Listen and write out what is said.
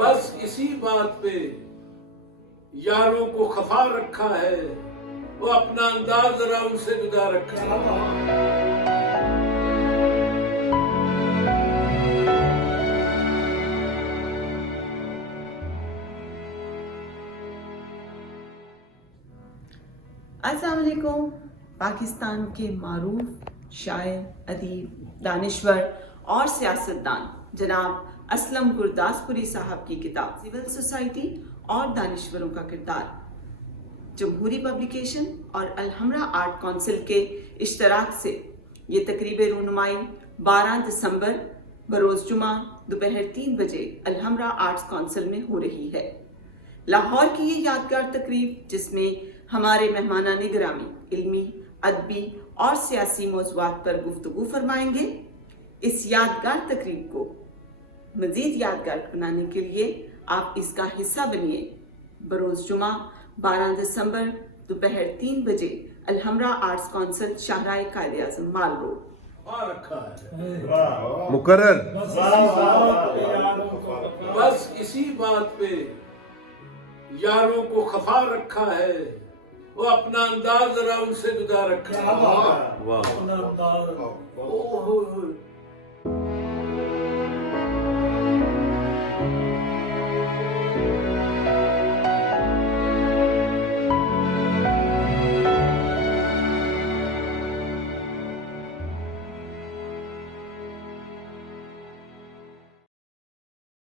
बस इसी बात पे यारों को खफा रखा है, वो अपना अंदाज जरा उनसे जुदा रखा है। अस्सलाम वालेकुम। पाकिस्तान के मारूफ शायर, अदीब, दानिश्वर और सियासतदान जनाब असलम गुरदासपुरी साहब की किताब सिविल सोसाइटी और दानिश्वरों का किरदार जमहूरी पब्लिकेशन और अलहमरा आर्ट काउंसिल के इश्तराक से ये तकरीब रूनुमाई 12 दिसंबर बरोज़ जुमा दोपहर 3 बजे अलहमरा आर्ट्स काउंसिल में हो रही है। लाहौर की ये यादगार तकरीब जिसमें हमारे मेहमानाने गिरामी इल्मी, अदबी और सियासी मौज़ूआत पर गुफ्तगू फरमाएंगे। इस यादगार तकरीब को मज़ीद यादगार बनाने के लिए आप इसका हिस्सा बनिए। बरोज़ जुमा 12 दिसंबर दोपहर 3 बजे अलहमरा आर्ट्स काउंसिल शाहराह कायदे आज़म माल रोड। मुकर्रर बस इसी बात पे यारों को खफा रखा है, वो अपना अंदाज जरा उनसे जुदा रखा है। वाह। ओहो